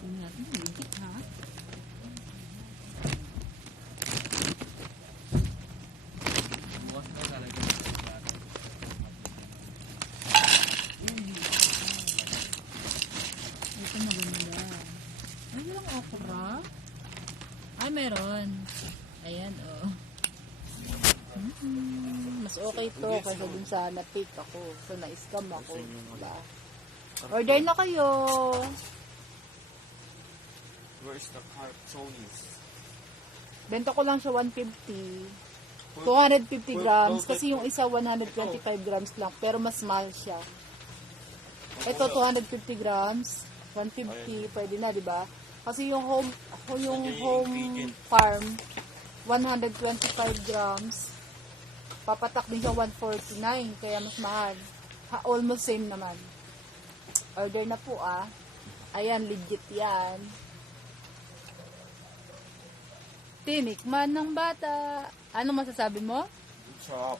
Tingnan natin, legit ha. Bukas na lalagyan ng plato. Ito maganda. Ay, walang okra. Ay, meron. Ayan, oh. Mas okay to kaysa dun sa na-pick ako. So, na-scam ako. Diba? Order na kayo. Where is the cartonis? Benta ko lang siya 150. 250 grams. Kasi yung isa 125 grams lang. Pero mas mahal siya. Ito 250 grams. 150. Pwede na, diba? Kasi yung home farm 125 grams. Papatak din siya 149. Kaya mas mahal. Almost same naman. Order na po ah. Ayan, legit yan. Tinikman ng bata. Ano masasabi mo? Chop.